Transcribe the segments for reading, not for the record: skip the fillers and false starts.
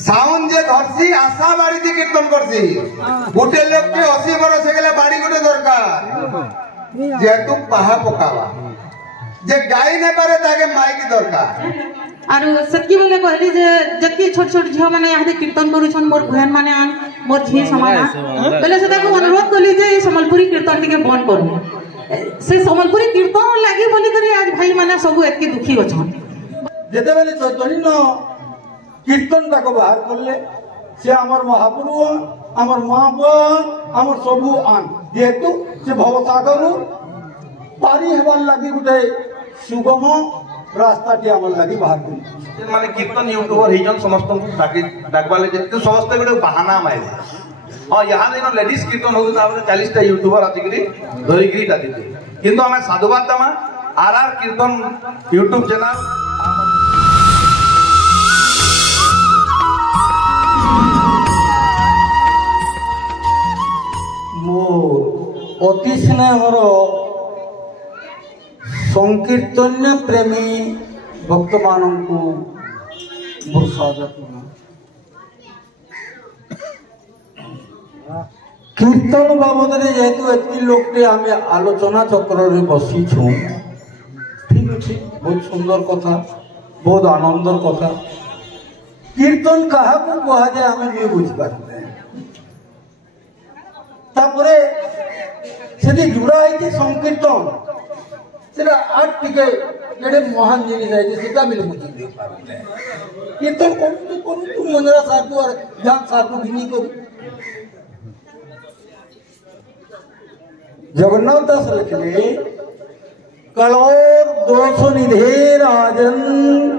Sound जे धरसी आशा बाड़ी दी कीर्तन करसी गोटे लोक के 80 बरस हेगले बाड़ी गोटे दरकार जेतु पाहा पकावा जे गाई ने पारे ताके माइक दरकार आरो सत्की बोले कहली जे जत्ती छोट छोट झियो माने यादे कीर्तन करूछन मोर बहन माने आन मोर झी समाना पहले से ताको अनुरोध कली जे संबलपुरी कीर्तन टिके बंद करू से संबलपुरी कीर्तन लागी बोली करी आज भाई माने सब एतकी दुखी अछन जेते बेले चैतन्य न कीर्तन ताको बाहर करले से हमर महापुरु हमर महाबन हमर सबु आन जेतु से भवसागर पारी हेबार लागि गुटे सुगम रास्ता टी हमर लागि बाहर कर माने कीर्तन यूट्यूबर हिजन समस्त को डाकबाले जेते समस्त गुटे बहाना माइले हां यहां देनो लेडीज कीर्तन हो ताबे 40 टा यूट्यूबर आतिकरी धरिगिरी दादी किंतु हमें साधुवाद दमा आरआर कीर्तन यूट्यूब चैनल मोर अति स्नेहर संकीर्तन्य प्रेमी भक्त मानू कीर्तन बाबद जेहेतु एति लोकटे आमे आलोचना चक्र रे बसी छु ठीक अछि बहुत सुंदर कथा बहुत आनंदर कथा कीर्तन कहा को कहा जाए आमे नहीं बुझ पाते तापरे सेदी जुड़ा है संकीर्तन सेटा आठ टिके जेडे महान जिनिस है सेटा मिले बुझी दे पारले कीर्तन कोन तू मंगरा साधु और जान साधु भिनी को जगन्नाथ दास लिखले कलोर दोष निधे राजन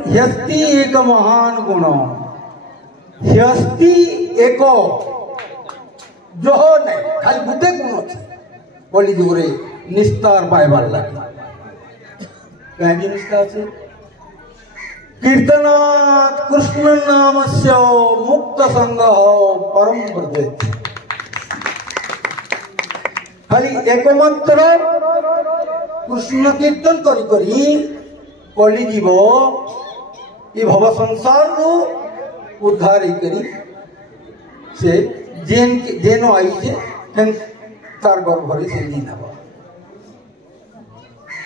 ह्यस्ति एक महान गुण ह्यस्ति एक जो नहीं खाली गुटे गुण अच्छे बोली जोरे निस्तार पाइबार लगे कहीं निष्ठा से कीर्तनात् कृष्ण नामस्य मुक्त संग परम प्रदेश खाली एकमात्र कृष्ण कीर्तन करी करी कली जीव ये भव संसार रो उद्धार करी से जेन जेनो आई से तार गर्भ से लीन हवा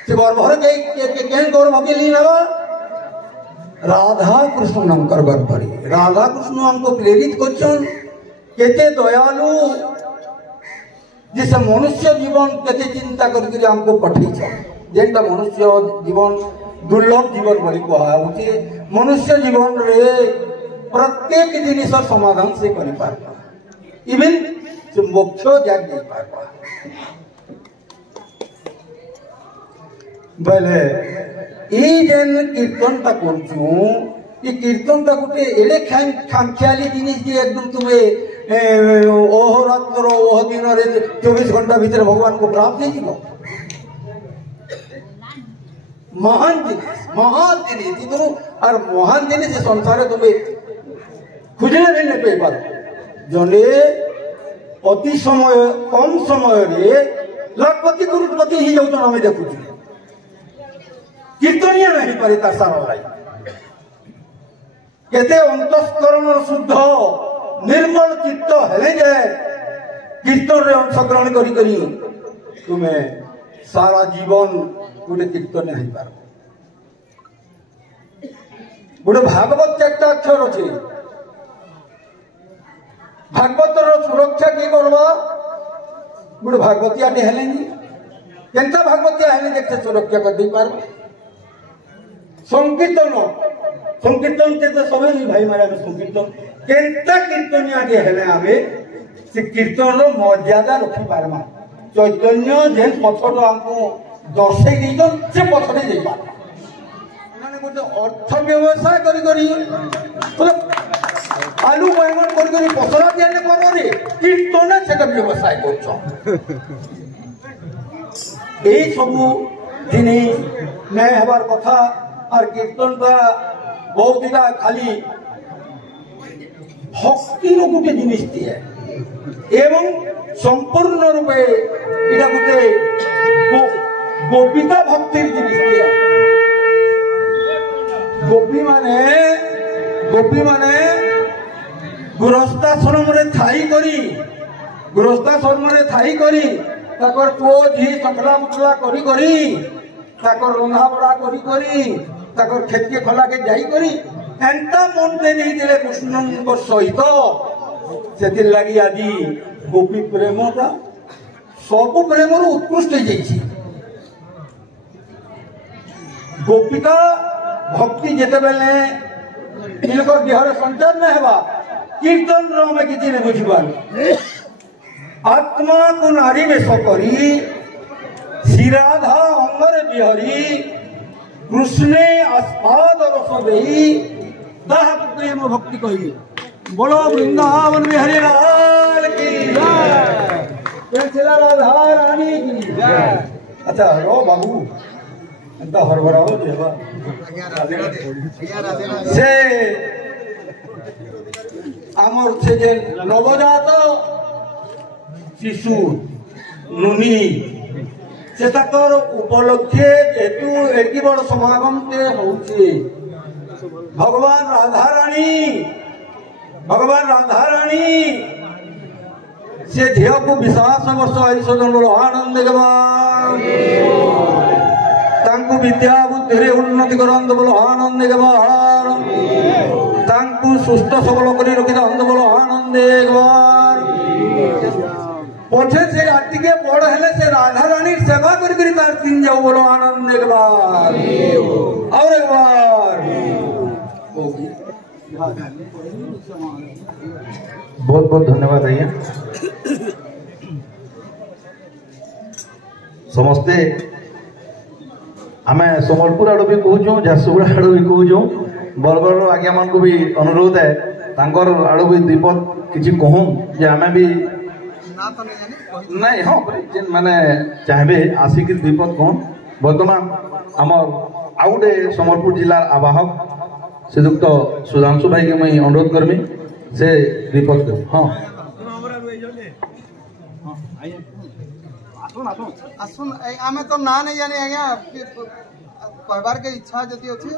से गर्भर के गर्भ के लीन हवा राधा कृष्ण नंकर गर्भरी राधा कृष्ण हमको प्रेरित करछन केते दयालु जिसे मनुष्य जीवन केते चिंता करके हमको पठेछ जेंटा मनुष्य जीवन दुर्लभ जीवन बोली कहा होचे मनुष्य जीवन रे प्रत्येक जिनिस समाधान से करि पारबा इवन से मोक्ष जाग दे पारबा बोले ई जेन कीर्तन ता करछु ई कीर्तन ता गुटे एले खामख्याली जिनिस जे एकदम तुम्हें ओहरात्र ओह दिन रे 24 घंटा भीतर भगवान को प्राप्त नहीं जीवो महान जिनिस इधर और महान जिनिस संसार तुम्हें खुजले नहीं ले पे पार जने अति समय कम समय रे लाखपति करोड़पति ही जाउछन हमें देखु कीर्तनिया नहीं पारे तार सारा लाई केते अंतस्करण शुद्ध निर्मल चित्त हेले जाए कीर्तन रे अंशग्रहण करी करी तुम्हें सारा जीवन गोटे कीर्तन नहीं पार गोटे भागवत 4टा अक्षर अच्छे भागवत सुरक्षा किए करवा गोटे भागवतिया हेले केनता भागवतिया हेले देखते सुरक्षा कर दे पार संकीर्तन से तो सभी भाई मारा संकीर्तन केनता कीर्तनिया के हेले आमे से कीर्तन रो मर्यादा रखी पारमा चैतन्य जेन पथर हमको दर्शे देइछन से पथरे जाई पार माने गोटे अर्थ व्यवसाय करी करी आलू बैगन करी करी पसरा दियाने कररे कीर्तन सेटा व्यवसाय करछो ए सबु जिनिस न्याय हबार कथा और कीर्तन का बहुत इला खाली भक्ति रो गोटे जिनिस दिए एवं संपूर्ण रूपे इला गोटे गोपिका भक्ति जिनिस दिए गोपी माने गृहस्थाश्रम रे थाई करी गृहस्थाश्रम रे थाई करी ताकर पुओ झी सकला मुकला करी करी ताकर रंधा बड़ा करी करी ताकर खेत के खला के जाई करी एंता मन दे नहीं दिले कृष्ण सहित से लगी आज गोपी प्रेम का सब प्रेम उत्कृष्ट जाइए गोपिका भक्ति जिते बेले देहर संचार न हेबा कीर्तन में किसी नहीं बुझीबार आत्मा को नारी में सकरी श्रीराधा अंगर बिहरी कृष्णे आस्पाद रस देई दाह प्रेम भक्ति कही बोलो वृंदावन बिहारी लाल की जय राधा रानी की जय। अच्छा रो बाबू अंता हरभराओ देवा से आमर से जे नवजात शिशु नुनी से ताकर उपलक्षे जेतु एकी बड़ समागम ते होउछे भगवान राधा रानी से झियो को विश्वास वर्ष आयुषन बोलो आनंद तांकु विद्या बुद्धि उन्नति करंद बोलो आनंद तांकु सुस्थ सबल करी रखि दंद बोलो आनंद पछे से राति के बड़ हेले से राधा रानी सेवा करी तार तीन जाओ बोलो आनंद एक बार और एक बार बहुत बहुत धन्यवाद आज्ञा समस्ते आम सम्बलपुर आड़ भी कहूँ झारसुगुड़ा आड़ भी कहूँ बरगढ़ आज्ञा मान को भी अनुरोध है तांकर आड़ भी दीपद किसी कहूँ जे आम भी नहीं हाँ माने चाहे आसिक दीपद कहूँ बर्तमान आम आउ गोटे सम्बलपुर जिलार आवाहक श्रीयुक्त सुधांशु भाई के मुझे अनुरोध करमी से दीपद कहूँ हाँ आसुन आमे तो ना नहीं जाने आज्ञा कहबार के इच्छा जति अछि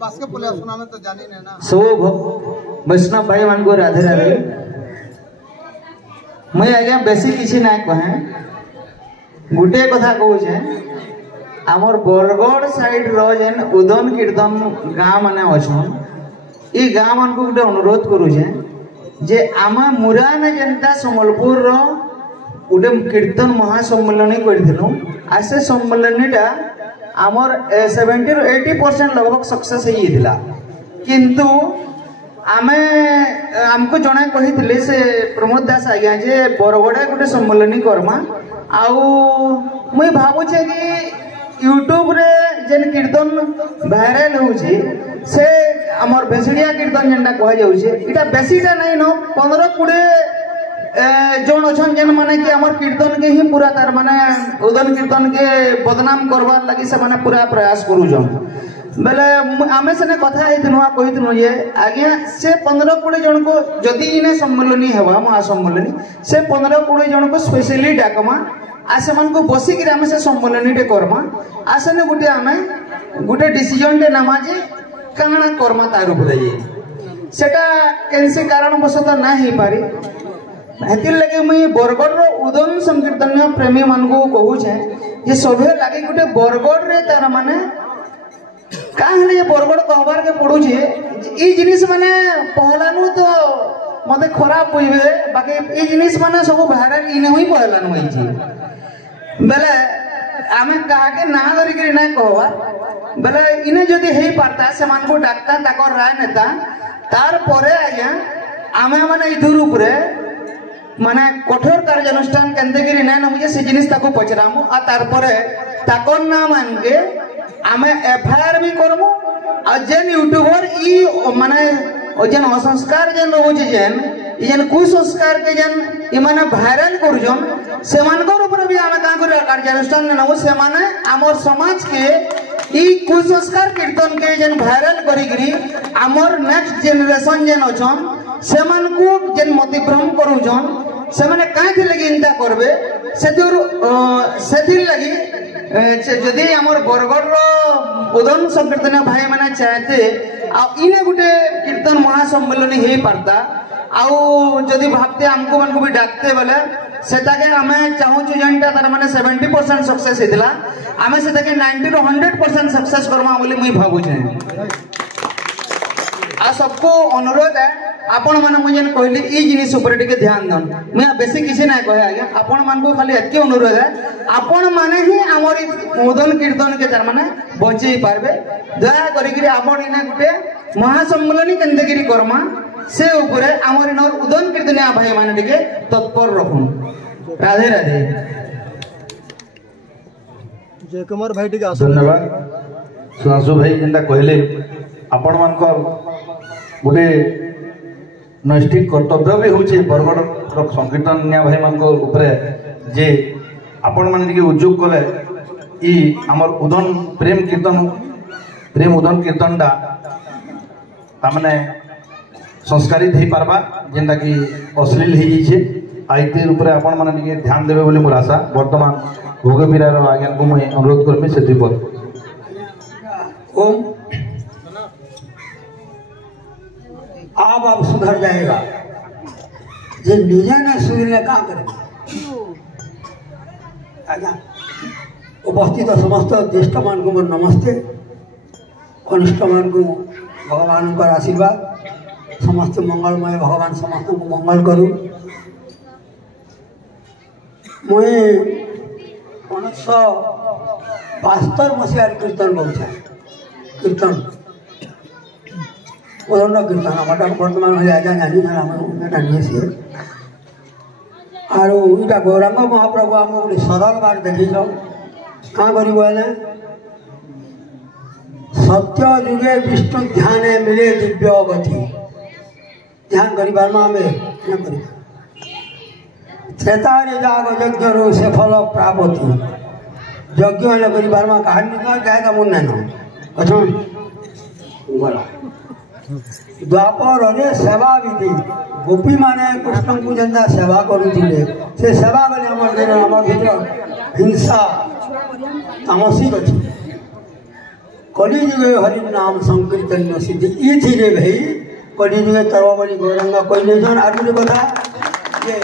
पास के बोले आसुन आमे तो जानी नै ना सब वैष्णव भाई मान को राधे राधे मैं आज्ञा बेसी किसी ना कहे गुटे कथा कहू छे आमर बरगढ़ साइड रो जेन उदन कीर्तन गाँ माने अछन ई गाँ मान को गुटे अनुरोध करू छे जे आमा मुरान जनता सम्बलपुर रो गोटे कीर्तन महासम्मेलन करथिलु आ से सम्मेलनटा आमर 70 ରୁ 80% लगभग सक्सेस होइथिला किंतु आमे हमको जणा कहिथिले से प्रमोद दास आज्ञा जे बरगड़ा गोटे सम्मेलन करमा आउ मुई भाबु छे कि यूट्यूब रे जेन कीर्तन वायरल होउची से आमर बेसड़िया कीर्तन जेनटा कह जाउची इटा बेसीटा नै न 15-20 जन अच्छन जेन माने कि आमर कीर्तन के ही पूरा तार माने उदन कीर्तन के बदनाम करवार लगी से माने पूरा प्रयास करूछन बेले आमे सने कथा हेतिनु आ कहितिनु जे आज्ञा से 15-20 जन को जदी इने सम्मेलनी हेबा महासम्मेलनी से 15-20 जन को स्पेशली डाकमा आ सेमान को बसी कि आमे से सम्मेलनी टे करमा आसने गुटे आमे गुटे डिसीजन टे नामा जे काना करमा तार उपरे सेटा केनसे कारण बसत ना ही पारी हेतिल लगे मुई बरगढ़ रो उदन संकीर्तन प्रेमी मान को कहू छे जे सभे लागे गुटे बरगढ़ रे तार माने का हले बरगढ़ कहबार के पड़ू छे ई जिनिस माने पहलानु तो मते खराब बुझबे बाकी ई जिनिस माने सब वायरल इने होई पहलानु होई छी बेले आमे कहा के ना धरि के ना कहबा बेले इने जदी हेई पारता से मान को डाक्टर ताकर राय नेता तार परे आज्ञा आमे माने इधर ऊपर माने कठोर कार्यानुष्ठान केंद्रगिरी ना मुझे से जिनिस ताको पचरामु आ तार परे ताकोर नाम आनके आमे एफआईआर भी करमु आ जेन यूट्यूबर ई माने जेन असंस्कार जेन रोज जेन कुसंस्कार के जेन ई माने वायरल करूजन से मानकर ऊपर भी आमे का कर कार्यानुष्ठान नमु से माने हमर समाज के ई कुसंस्कार कीर्तन के जेन वायरल करिगिरी हमर नेक्स्ट जनरेशन जेन अछन से मान को जेन मतिभ्रम करूजन से माने काहे लगी इंदा करबे सेतिर लगी जदि आमर बरगढ़ उदन संकीर्तन भाई मैंने चाहते इने गुटे कीर्तन महासम्मेलन हो पारता आदि भावते आमको मन को भी डाकते बोले सेटाके आमे चाहूँ जेनटा तार माने 70% सक्सेस हेतिला आमे सेटाके 90 रो 100% सक्सेस करमा बोली मुई भाबुछे आ सबको अनुरोध है आपण माने मुझे कहली ई जिनिस ऊपर टिके ध्यान दन मैं बेसी किसी ना कहे आगे आपण मान को खाली एतके अनुरोध है आपण माने ही हमर उदन कीर्तन के तार माने बचेई पारबे दया करी कि आपण इना गुटे महासम्मेलन केंद्रगिरी करमा से ऊपर आमर इन उदन कीर्तनिया भाई माने टिके तत्पर रखुन राधे राधे जय कुमार भाई टिके धन्यवाद सुहासु भाई जेंता कहले आपण मान गोटे नैष्ठिक कर्तव्य भी होचे बरगढ़ संकीर्तनिया भाई मान ऊपर जे आपण मान उद्योग कले ई आमर उदन प्रेम उदन कीर्तनटा तामने संस्कारित हो पारबा जेनटा कि अश्लील हो जाइए आईते ऊपर आपण मैंने ध्यान देवे बोली मोर आशा वर्तमान भोगवीरार आज्ञा को मुझे अनुरोध करमी से द्विपद ओम अब सुधर जाएगा जे निजे ने सुधरने का करे आज्ञा उपस्थित समस्त ज्येष्ठ मान को मोर नमस्ते कनिष्ठ मान को भगवान का आशीर्वाद समस्त मंगलमय भगवान समस्त को मंगल करू मुझे 1972 मसीह कीर्तन बोलता कीर्तन उदन कीर्तन हमारा बर्तमान हो आजा जानी जानी सी और इटा गौरांग महाप्रभु आम गोटे सरल बार देखी क्या कर सत्य जुगे विष्णु ध्यान मिले दिव्य गति ध्यान कर त्रेतारे जाग यज्ञ रो से फल प्राप्ति यज्ञ हेल्ले कर कहानी क्या मुन अच्छा गला द्वापर रे सेवा विधि गोपी माने कृष्ण को जेंदा सेवा करुले से सेवा बेले आम भर हिंसा तामसिक अच्छी कली जुगे हरि नाम संकीर्तन सिद्धि ई थी भाई कली जुगे तरवाबली गौरंगा कहले जन आगुरी कथा ये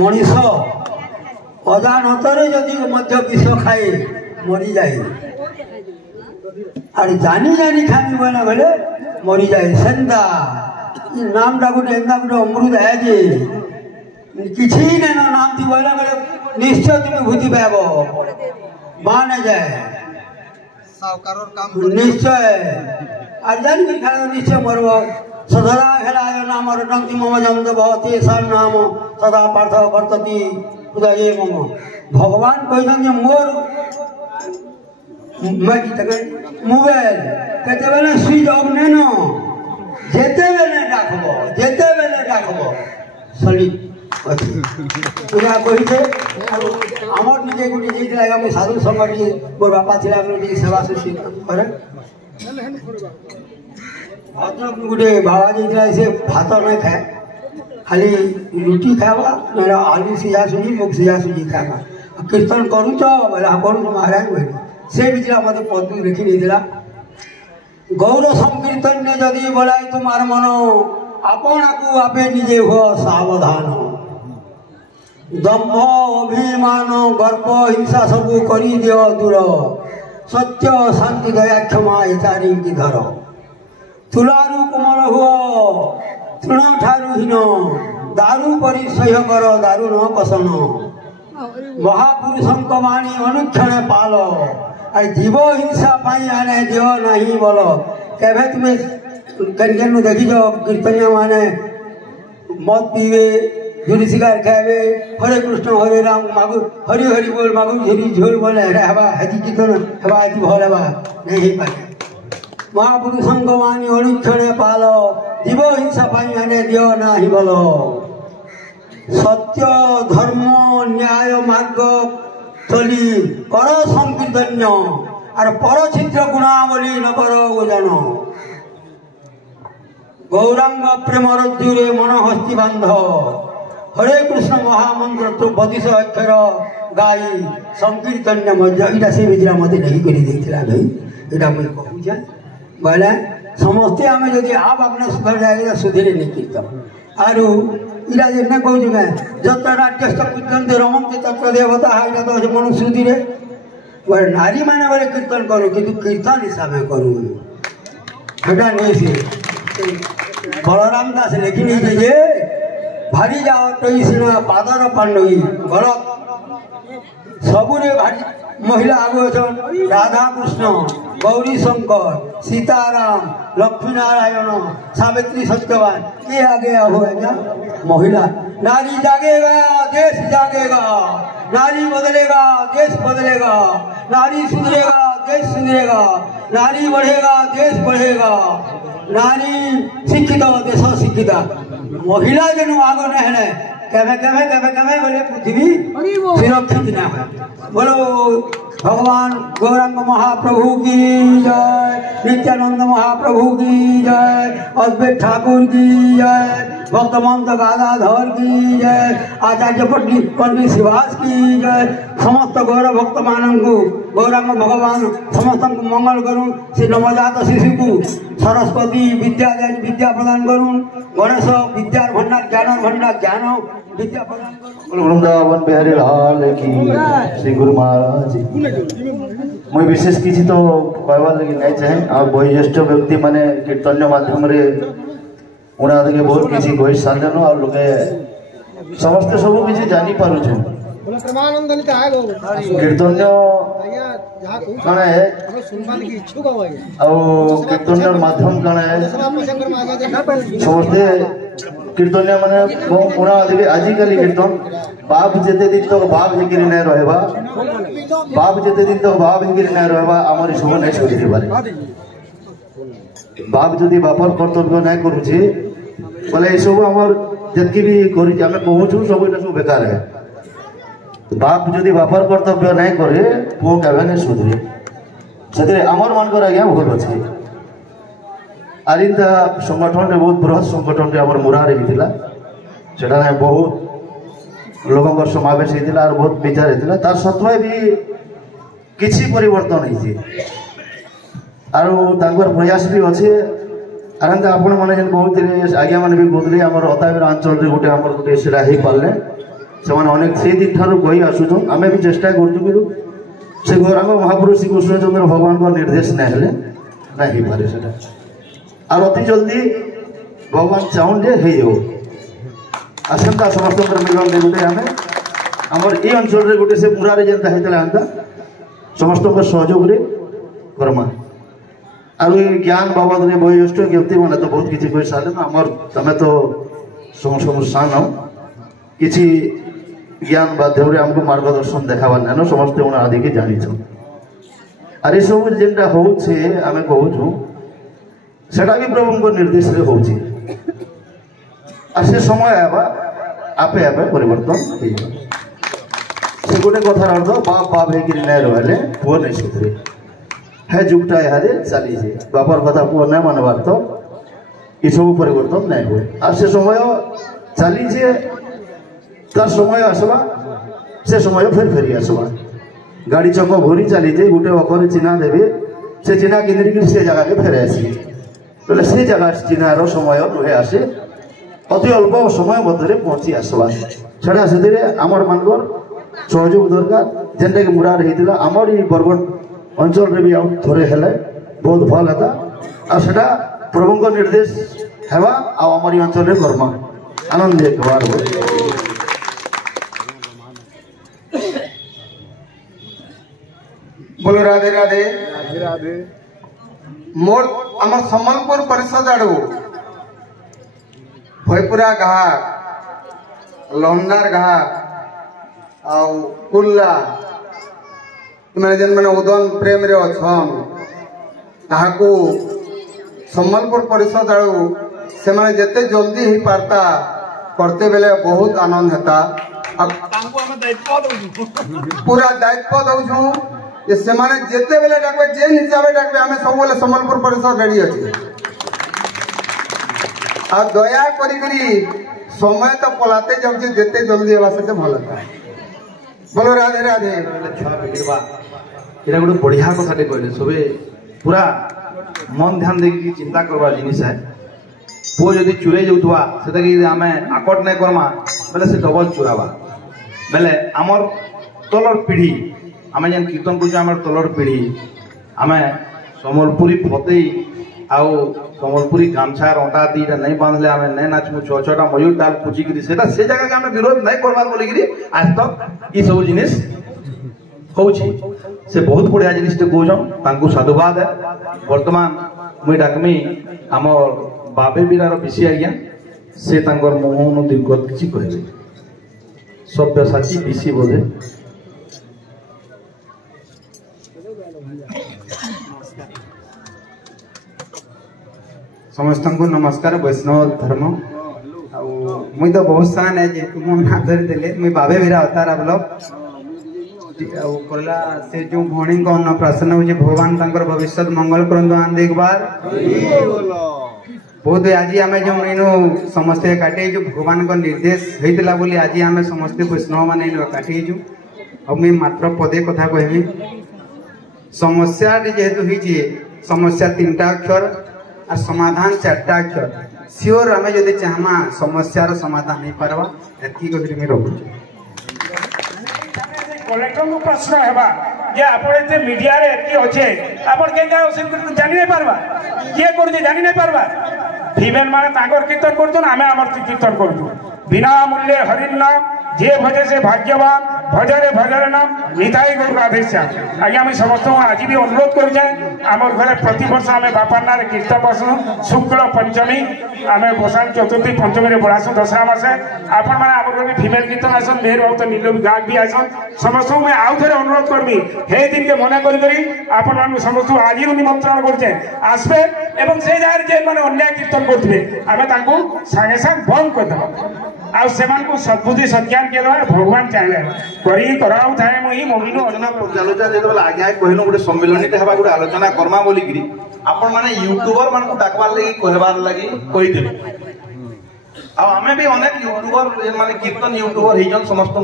मनीष अजानतरे जदि मध्य विष खाए मरी जाए और जानी जानी खानी बोला बोले मरी जाए सेंदा नाम टा गोटे एंदा गोटे अमृत है जे किसी ने नाम थी बोला बोले निश्चय तुम्हें भूति पाब मान जाए निश्चय और जान भी खेला निश्चय मरब सदरा खेला नाम रटंती मम जमद भवती सन नाम सदा पार्थ वर्तती उदय मम भगवान कहते मोर मोबाइल केते बेले स्विच ऑफ नेन जेते बेले डाकब सली पूरा कही आमर निजे गोटे जाइए मुझे साधु संगठी मोर बापा थी सेवा करे भद्रक गोटे बाबा जाइए से भात नहीं खाए खाली रुटी खावा ना आलू सीझा सुझी मुग सीझा सुझी खावा कीर्तन करुच बोले हाँ करूँ महाराज बोले से भी मत पदू लिखी नहीं गौर संकीर्तन ने जदि बोलाई तुम्हार मन आपना को आपे निजे हो सावधान दम्भ अभिमान गर्व हिंसा सबू करी दियो दूर सत्य शांति दया क्षमा चारि घर तुलारू कोमल हुओ तृण ठारू हीन दारू परि सह्य कर दारू न कसन महापुरुषों वाणी अनुक्षण पाल जीव हिंसा पाई आने देव नहीं बोल केवे तुम्हें कन देखी कीर्तनिया माने मद पीवे झुरी शिकार खाए हरे कृष्ण हरे राम मागु हरि हरि बोल मागु झुरी झोल बोले हवा हजी कीर्तन हवा हजी भल हवा नहीं पाए महापुरुषों वाणी अनुक्षण पाल जीव हिंसा पाई आने देव नहीं बोल सत्य धर्म न्याय मार्ग चली कर संकीर्तन्य और परचित्र गुणावली न कर ओजान गौरांग प्रेम रज्जुरे मन हस्ती बांध हरे कृष्ण महामंत्र तो 32 अक्षर गाई संकीर्तन्य मध्य इटा से बिजरा मते नहीं करी देथिला भाई इटा मुई कहू जे बोले समस्ते आमे जदि आप अपने सुधर जाए सुधीरे नहीं कीर्तन आरु इला जे न कहू जे जत नाट्यस्थ कीर्तन दे रमते तत्र देवता हाइटा तो मनु सुधीरे बोले नारी माने बोले कीर्तन करू किंतु कीर्तन हिसाब में करू हटा नहीं से बलराम दास लेखी नहीं जे भारी जाओ तो इसना पादर पांडवी गलत सबुरे भारी महिला आगो राधा कृष्ण गौरी शंकर सीताराम लक्ष्मी नारायण सावित्री सत्यवान ये आगे हो गया महिला नारी जागेगा देश जागेगा नारी बदलेगा देश बदलेगा नारी सुधरेगा देश सुधरेगा नारी बढ़ेगा देश बढ़ेगा नारी शिक्षित देश शिक्षित महिला जन आगो नहीं कमे कमे कमे कमे बोले पृथ्वी सुरक्षित ना है बोलो भगवान गौरांग महाप्रभु की जय नित्यानंद महाप्रभु की जय अद्वैत ठाकुर की जय भक्तमंत गादाधर की जय आचार्य पंडित शिवास की जय समस्त गौर भक्त मानू गौरांग भगवान समस्त मंगल करुण श्री नवजात शिशु को सरस्वती विद्या विद्या प्रदान करुण गणेश विद्या भंडार ज्ञान विद्या प्रदान करुण वृंदावन बिहारी लाल की श्री गुरु महाराज मुझे विशेष किसी तो कहवार लगी नहीं चाहे आ वयोज्येष्ठ व्यक्ति माने कीर्तन्य माध्यम रे उना के बहुत किसी कहि साधन और लोके समस्त सब किसी जानी पारु छ प्रेमानंद निता है गो कीर्तन्य कने है हम सुनबान की इच्छुक हो और कीर्तन्य माध्यम कने है समस्ते कीर्तन्य माने उना आजिकल कीर्तन बाप जेते दिन तक बाप हेकिरी नहीं रहबा बाप जेते दिन तक बाप हेकिरी नहीं रहबा हमर सब नहीं छोड़ी पारे बाप जदि बापर कर्तव्य नहीं करूछे बोले सब हमर जतकी भी करी हमें कहूछु सब एटा सब बेकार है बाप जदि बापर कर्तव्य नहीं करे पो केबे नहीं सुधरे सेते हमर मानकर आज्ञा भूल अछि आरिंदा संगठन रे बहुत बृहत संगठन रे हमर मुरारे हितिला सेटा ने बहुत लोगों समावेश होता और बहुत विचार होता तार सत्वे भी किसी परिवर्तन होती और प्रयास भी अच्छे आरंता आपण मैंने जेन कहते आज्ञा मैंने भी कहते आम अताबिर अंचल गोटे आम गोटे सेटा हो पारे से अनेक से दिन ठार कही आसुन आम भी चेष्टा करूँ से गौरांग महापुरुष श्री कृष्णचंद्र भगवान का निर्देश नहीं नहीं हो पारे से और अति जल्दी भगवान चाहून जे हो जाओ आसंता समस्त मिलन दे गोटे आम आमर ये अंचल गोटे से मुरारे जेनता होता आंता समस्त सहयोग करमा और ज्ञान बाबद में वयोज्येष्ठ व्यक्ति मैंने तो बहुत किसी कही सारे आमर तमें तो सान किसी ज्ञान माध्यम आमको मार्गदर्शन देखाबार नाइन समस्ते उन्हें आदि के जानी और ये सब जेनटा हो आम कहूँ सेटा भी प्रभु को निर्देश हो से समय आवा आपे आपे परिवर्तन से गोटे कथार अर्थ बाप बाप होकर नहीं रहा पुओ नहीं सुधरे है जुगटा यहाँ चली बापर कथा पुओ नहीं मानवार तो ये सब परिवर्तन नहीं हुए और से समय चली तार समय आसवा से समय फिर फेरी आसवा गाड़ी चक घूरी चली गोटे अखर चिन्हा देवे से चिन्हा किनिक से जगह के फेरे आसी बोले से जगह चिन्हार समय नुहे आसे अति अल्प समय मध्य पहुंची आसवा छड़ा से आमर मानकर सहयोग दरकार जेनटा कि मुरार होता आमर ये बरगढ़ अंचल रे भी थोड़े हेले बहुत भल है और सेटा प्रभु को निर्देश हेबा आमर ये अंचल करमा आनंद एक बार बोलो राधे राधे राधे मोर आम सम्बलपुर परिषद आड़ू भयपुरा घाट लंडार घाट कुल्ला मैंने जेन मैंने उदन प्रेम रे अच्छन ताहाकू सम्बलपुर परिषद आड़ू से माने जेते जल्दी ही पारता करते बेले बहुत आनंद हेता पूरा दायित्व दौछू जे से माने जेते बेले डाकबे जेन हिसाबे डाकबे हमें सब बेले सम्बलपुर परिषद रेडी अछि आ दया करी समय तो पलाते जाऊँ जेते जल्दी हेबा सेते भल था बोलो राधे राधे छुआ बिगड़वा এটা গোটে বঢ়িয়া কথাটে কইলে সবে পুরা মন ধ্যান দেখি চিন্তা করবার জিনিস है পুଅ যদি চুরাই যাଉଥିବା সেটাকে যদি ଆମେ আকট নাই করমা বেলে সে ডবল চুরাবা বেলে আমার তলর পিঢ়ি ଆମେ যেন কীর্তন করছে আমার তলর পিঢ়ি ଆମେ ସମ୍ବଲପୁରୀ ଫତେଇ ଆଉ ସମ୍ବଲପୁରୀ ଗାମଛା ଅଣ୍ଟା ଦିଟା ନାଇଁ ବାନ୍ଧଲେ ଆମେ ନାଇଁ ନାଚମୁ ଛଅ ଛଅଟା ମୟୁର ଡାଲ ପୁଚିକିରି ସେଟା ସେ ଜାଗାକେ ଆମେ ବିରୋଧ ନାଇଁ କରବାର ବୋଲିକିରି ଆଜ ତକ୍ ଇ ସବୁ ଜିନିଷ ହଉଛି ସେ ବହୁତ ବଢିଆ ଜିନିଷଟେ କହୁଛନ୍ ତାଙ୍କୁ ସାଧୁବାଦ ବର୍ତ୍ତମାନ ମୁଇଁ ଡାକମି ଆମର ବାବେ ବିରାର ବିଶି ଆଜ୍ଞା ସେ ତାଙ୍କର ମୁହଁନୁ ଦିଗତ କିଛି କହିବେ ସବ୍ୟସାଚୀ ବିଶି ବୋଧେ समस्त को नमस्कार वैष्णव धर्म मुई तो बहुत सान है जे तुम ना धरी देले मुई बाबे भिरा अवतार ब्लॉक करला से जो भौणी को अन्नप्राशन हो भगवान तांकर भविष्य मंगल करंदो आन एक बार बहुत आज आम जो इन समस्ते काटे जो भगवान को निर्देश होता बोली आज आम समस्ते वैष्णव मान काटे और मुई मात्र पदे कथा कहमी समस्या जेहेतु होती समस्या 3टा अक्षर और समाधान 4टा अक्षर सियोर आम जदि चाहमा समस्यार समाधान नहीं पारवा एति कहि रखु कलेक्टर को प्रश्न हेबा जे आपण एते मीडिया रे एति होचे आपण केगा जानि नै पारबा के करजे जानि नै पारबा फीमेल माने तांगर कीर्तन करछन आमे हमर कीर्तन करछु बिना मूल्य हरिन नाम जे भजे से भाग्यवान भजरे भजरे नाम निताई गुरु राधेश्याम आज्ञा मुझे समस्त आज भी अनुरोध करुचे आम घरे प्रति वर्ष आम बापार ना कीर्तन बसु शुक्ल पंचमी आम बसाण चतुर्थी पंचमी बढ़ासु दशहरा मासे आपण मैंने आम घर फीमेल कीर्तन आसन मेहर बहुत नील गाग भी आसन समस्त मैं आउ थे अनुरोध करमी हे दिन के मन करी आपण मान समस्त आज निमंत्रण करचे आसबे एवं से जगह जे मैंने अन्याय कीर्तन करते आम सागे साग बंद करदेव आ सद्बुद्धि सज्ञान के भगवान चाहे करी कराउ थाए मुई मोगिनो आलोचना जेतबेला आज्ञा कहनु गोटे सम्मेलनीते हेबा गोटे आलोचना करमा बोलिकिरी आपण माने यूट्यूबर मानकु डाकबार लागि कहबार लागि कहिदेबे आ हमें भी अनेक यूट्यूबर माने कीर्तन यूट्यूबर हिजन समस्त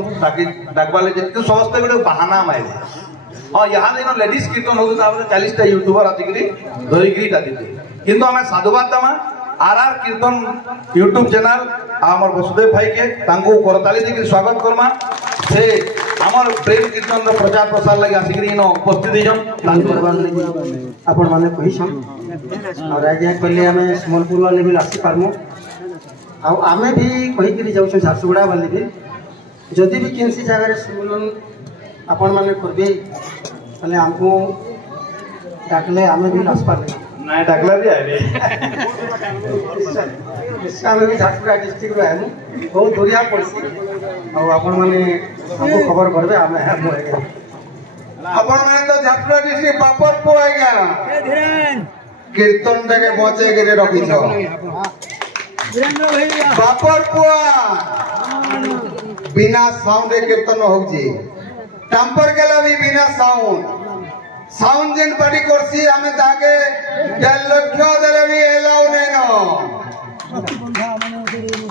डाकबार लागि जेते समस्त गोटे बहाना माइले हां यहां दिन लेडीज कीर्तन होउ ताबे 40 टा यूट्यूबर आतिकरी धरिकरी डादिते किंतु हमें साधुवाद दमा आरआर कीर्तन यूट्यूब चैनल आमर वसुदेव भाई के तांको करताली देके स्वागत करमा से आमर प्रेम कीर्तन रो प्रचार प्रसार लागि आसिकरी नो उपस्थित दिजन आपण माने कहिसन और आज्ञा कले हमें समलपुर वाले भी आसी पारमु आ आमे भी कहि करी जाउ छ झारसुगुड़ा वाले भी जदी भी केनसी जगह रे सम्मेलन आपण माने करबे तले हमको डाकले आमे भी आस पार नहीं डाकला भी आए में भी झारसुगुड़ा डिस्ट्रिक्ट में बहुत दूरिया पड़सी और आपण माने हमको खबर करबे आमे अपन मैंने तो झारसुगुड़ा डिस्ट्रिक्ट बापर पो आएगा कीर्तन देके बचे के रखी छ बापर पुआ बिना साउंड कीर्तन होउची टम्पर गेला भी बिना साउंड जेन पार्टी करसी हमें ताके 1.5 लाख देले भी एलाउ नहीं न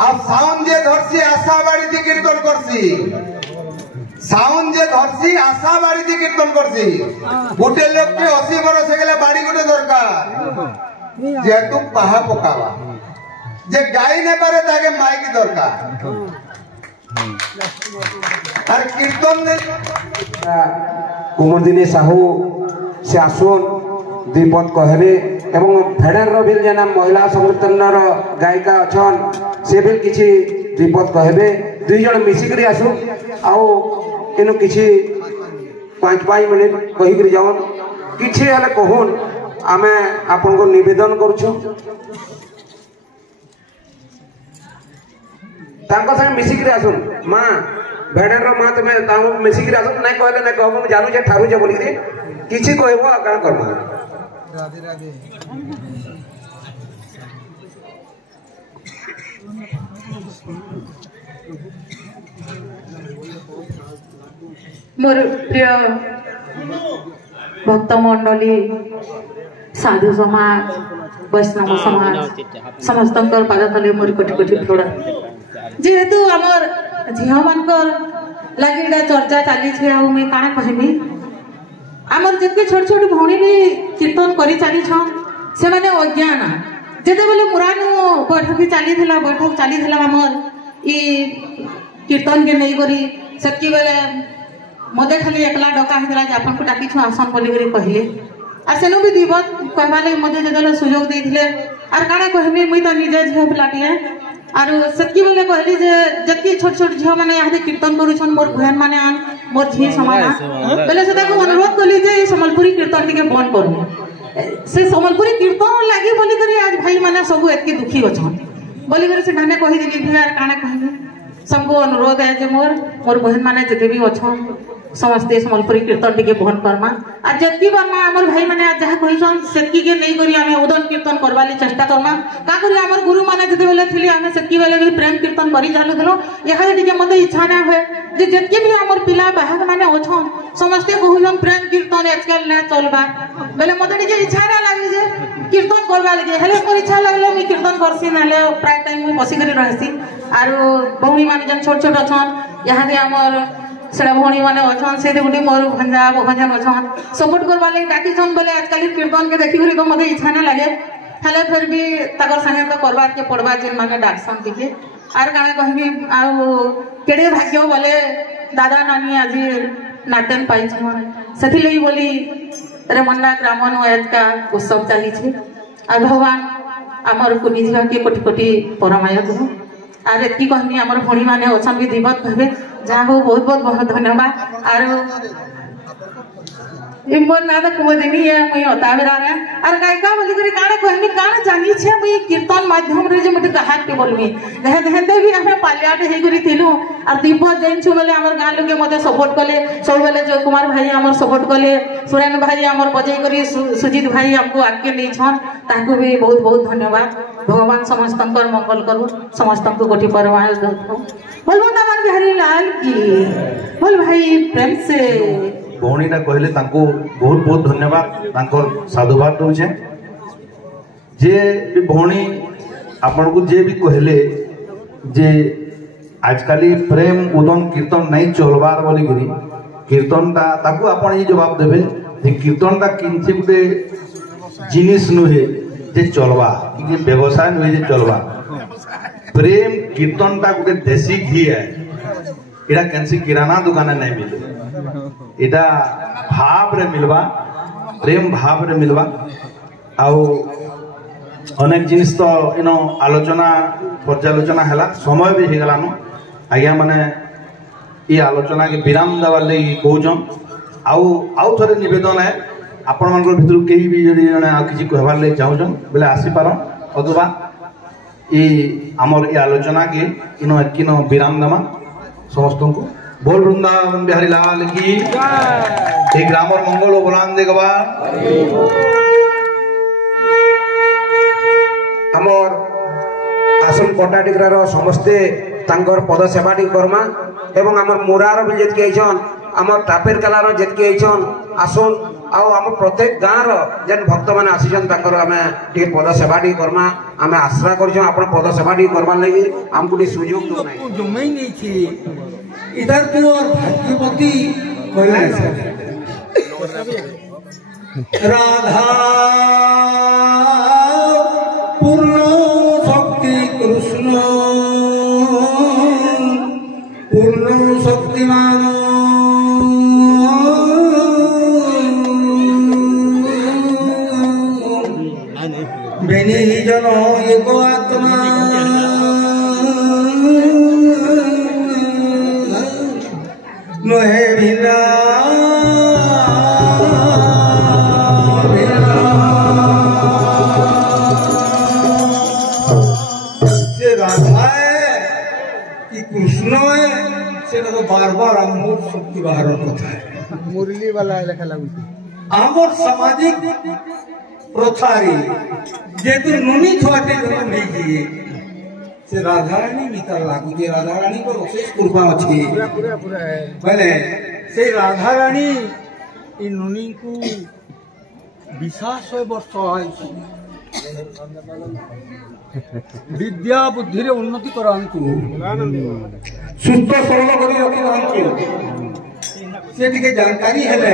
अब साउंड जे धरसी आशा बाड़ी थी कीर्तन करसी साउंड जे धरसी आशा बाड़ी थी कीर्तन करसी गोटे लोक के 80 बरस गेले बाड़ी गोटे दरकार जे तू पाहा पकावा जे गाई ने पारे ताके माइक दरकार और कीर्तन कुमुरदिनी साहू से आसुन दीपद कहबे एवं फेडर रो बिल जना महिला संगठन रो गायिका अछन से भी किछि दीपद कहबे दुई जण मिसिकरी आसु आउ इनु किछि 5 मिनिट कहि करी जावन किछि हले कहून आमे आपन को निवेदन करछु तांको संग मिसिकरी आसुन मां भेडर रो मां तमे ताऊ मिसिकरी आसुन नै कहले नै कहबो जानू जे ठारू जे बोली किछि कहबो आ कान करबो राधे राधे मोर प्रिय भक्त मंडली साधु समाज वैष्णव समाज समस्त पाद तले मोर कोटि कोटि प्रणा जेहेतु आमर झिया मानकर लगे चर्चा चली मुझे काଣା कहमी आमर जितके छोट छोट भौणी भी कीर्तन कर चली से माने अज्ञान जिते बेले मुरानु बैठक चली बैठक चली आमर ई कीर्तन के नहीं करी सेतकी बेले मते खाली एकला डका होता जे आपन को डाकी छु आसन बोली करी कहले आ सेनु भी दिबत कहबा ले मते जदले सुयोग देथिले आर काना कहबी मुई त निजे झियो पिलाटिए आर सेतकी बेले कहली जे जति छोट छोट झियो माने यादे कीर्तन करूछन मोर बहन माने आन मोर झी समाना बेले से ताको अनुरोध कली जे संबलपुरी कीर्तन के बंद करू से संबलपुरी कीर्तन लागी बोली करी आज भाई माने सब एतके दुखी अछन बोली करी से ढाने कहि दिली भी यार काना कहबी सबको अनुरोध है जे मोर बहन माने जते भी अछन समस्ते संबलपुरी कीर्तन टिके बहन करमा आ जति बरमा हमर भाई माने आज जहा कहिसन सेतकी के नहीं करी हमें उदन कीर्तन करवाली चेष्टा करमा का करी हमर गुरु माने जते बेले थिली हमें सेतकी बेले भी प्रेम कीर्तन करी जालु दलो यहा टिके मते इच्छा ना होय जे जति भी हमर पिला बाहक माने अछन समस्ते कहउन प्रेम कीर्तन आजकल ना चलबा बेले मते टिके इच्छा ना लागे जे कीर्तन करवा लगे हेले मोर इच्छा लागले मी कीर्तन करसी नाले प्राय टाइम मी बसी करी रहसी आरो बहुनी माने जन छोट छोट अछन यहा दे हमर सेड़ा भौणी माने अछन से गुटी मोर भंजा भंजन अछन सपोर्ट करवा ले डाकी जन बोले आजकल कीर्तन के देखि तो मते इच्छा ना लागे हेले फिर भी ताकर संगे तो करवा के पड़वा जिन माने डाकसन टिके आर काने कहबी आ केडे भाग्य बोले दादा नानी आज नाटन पाई छन सथि लई बोली रेमन्ना ग्रामन वैद का उत्सव चली छे आ भगवान आमर कुनी झिया के कोटि कोटि परमाय दु आर एतकी कहनी आमर भणी माने अछन भी दिबत कहबे जा हो बहुत बहुत धन्यवाद आर इमोर ना तो कुमदिनी है मई अताबरा रे आर गायका बोली करी काने कहनी काने जानी छे मई कीर्तन माध्यम रे जे मते कहात के बोलमी देह देहते भी हमें पालियाट हे करी थिलु आर दीप जैन छु बोले हमर गां लोके मते सपोर्ट कले सब बेले जय कुमार भाई हमर सपोर्ट कले सुरेन भाई हमर बजै करी सुजीत भाई हमको आके नै छन ताको भी बहुत बहुत धन्यवाद भगवान समस्तंकर मंगल करू समस्तंको कोटि परमाय दो बोलबो ना मन बिहारी लाल की बोल भाई प्रेम से भौणीटा कहले तांको बहुत बहुत धन्यवाद तांकर साधुवाद दउछे जे भी भौणी आपन को जे भी कहले जे आजकल प्रेम उदन कीर्तन नहीं चलबार बोली करी कीर्तनटा ताको आपन ये जवाब देबे जे कीर्तनटा किंचे गुटे जिनिस नुहे जे चलबा कि व्यवसाय नुहे जे चलबा प्रेम कीर्तनटा गुटे देसी घी है एटा कैंसी किराना दुकान नहीं मिले इटा भाव रे मिलवा प्रेम भाव रे मिलवा आउ अनेक जिनिस तो इनो आलोचना पर्यालोचना हैला समय भी हे गलानो आज्ञा माने ई आलोचना के विराम देवार लगी कहउछन आउ थरे निवेदन है आपण मानकर भितर केही भी जडी जने आ किछि कहबार ले चाहउछन बेले आसी पारन अथवा ई हमर ई आलोचना के इनो किनो विराम देमा समस्तों को बोल वृंदावन बिहारी लाल की जय ग्रामर मंगल ओ बोलान देखबा हमर आसन कोटाटिग्रार समस्ते तांकर पद सेवाटी करमा एवं हमर मुरार भी जेतके आइछन हमर टापेर कलार जेतके आइछन आसन आउ हम प्रत्येक गाँव जेन भक्त मैंने आसीछन तांकर आमे टिके पद सेवाटी करमा आमे आशा करछन आपण पद सेवाटी करबार लागि हमकु टी सुयोग दो नै जमई नहीं थी इधर तू और भाग्यवती राधा पूर्ण शक्ति कृष्ण पूर्ण शक्तिमान बेनी जन एक आत्मा नोहे बिना से राधा है कि कृष्ण है से तो बार बार अमूल शक्ति बाहर होता है मुरली वाला लेखा लागुଛି आमर सामाजिक प्रथारी जेतु नुनी छुआटे नहीं किए से राधारानी भीतर लागू जे राधारानी को विशेष कृपा अछि बोले से राधारानी इ नुनी को विशास वर्ष आइछि विद्या बुद्धि रे उन्नति करांतु सुस्थ सरल करी रखी से टिके जानकारी हेले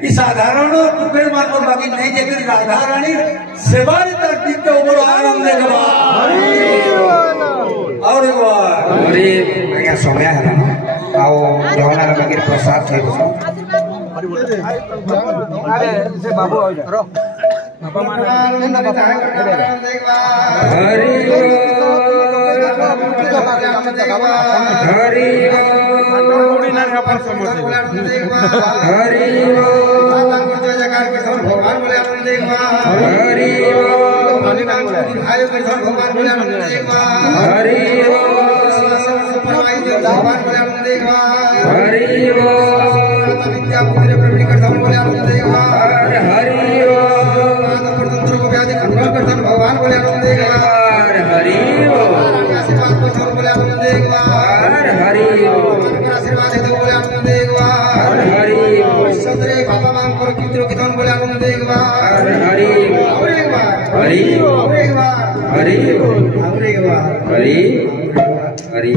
कि साधारण कुपेर मार्फत बाकी नहीं जे राधा रानी सेवार तर दिते ऊपर आनंद देवा और एक बार अरे आज्ञा समय है ना आओ जवाना बाकी प्रसाद है से बाबू आ जा बाबा मान हरि हरि भगवान बोले आशीर्वाद है तो बोले आनंद हरि सदरे बाबा मां को कितरो कितन बोले आनंद हरि और एक बार हरि और एक बार हरि और एक बार हरि हरि